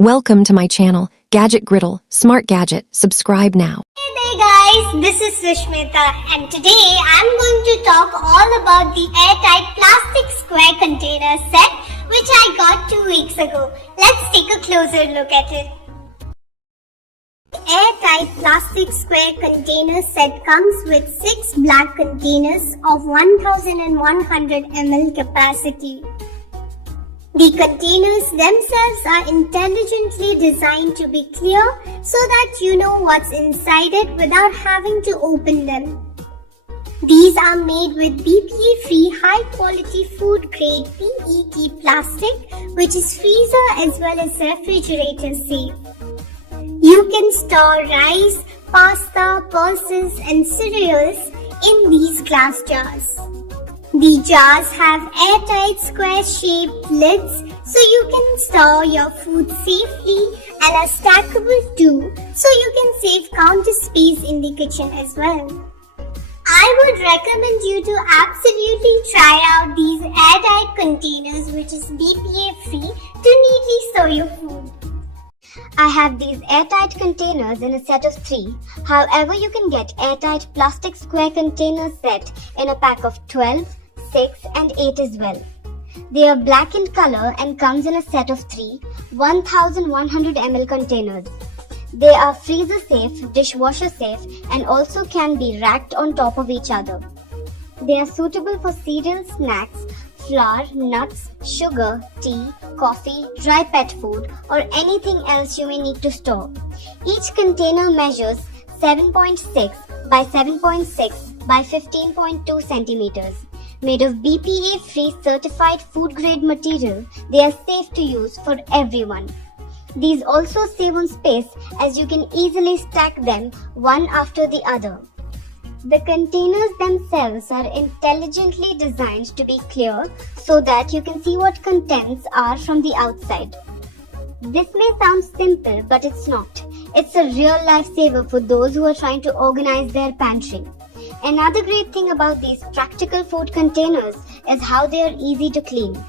Welcome to my channel, Gadget Griddle, Smart Gadget. Subscribe now. Hey there guys, this is Sushmita and today I'm going to talk all about the Airtight plastic square container set which I got 2 weeks ago. Let's take a closer look at it. Airtight plastic square container set comes with 6 black containers of 1100 ml capacity. The containers themselves are intelligently designed to be clear so that you know what's inside it without having to open them. These are made with BPA-free high-quality food-grade PET plastic which is freezer as well as refrigerator safe. You can store rice, pasta, pulses and cereals in these glass jars. The jars have airtight square-shaped lids so you can store your food safely and are stackable too so you can save counter space in the kitchen as well. I would recommend you to absolutely try out these airtight containers which is BPA-free to neatly store your food. I have these airtight containers in a set of 3. However, you can get airtight plastic square container set in a pack of 12, 6 and 8 as well. They are black in color and comes in a set of 3 1100 ml containers. They are freezer safe, dishwasher safe and also can be racked on top of each other. They are suitable for cereal, snacks, flour, nuts, sugar, tea, coffee, dry pet food or anything else you may need to store. Each container measures 7.6 by 7.6 by 15.2 centimeters. Made of BPA-free certified food-grade material, they are safe to use for everyone. These also save on space as you can easily stack them one after the other. The containers themselves are intelligently designed to be clear so that you can see what contents are from the outside. This may sound simple, but it's not. It's a real lifesaver for those who are trying to organize their pantry. Another great thing about these practical food containers is how they are easy to clean.